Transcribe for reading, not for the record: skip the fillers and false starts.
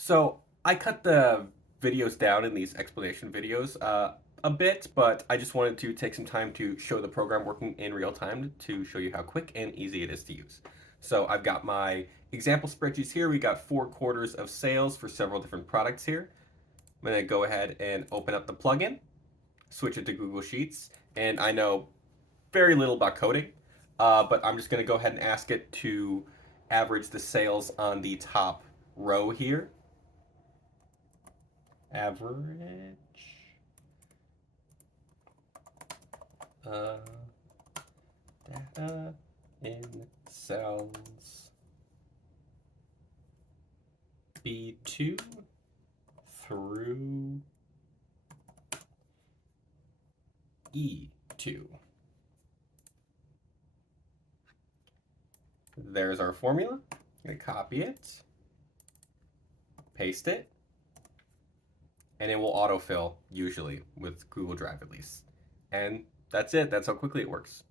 So I cut the videos down in these explanation videos a bit, but I just wanted to take some time to show the program working in real time to show you how quick and easy it is to use. So I've got my example spreadsheets here. We got 4 quarters of sales for several different products here. I'm going to go ahead and open up the plugin, switch it to Google Sheets, and I know very little about coding, but I'm just going to go ahead and ask it to average the sales on the top row here. Average uh, data in cells B2 through E2. There's our formula. I'm going to copy it, paste it, and it will autofill usually with Google Drive at least. And that's it. That's how quickly it works.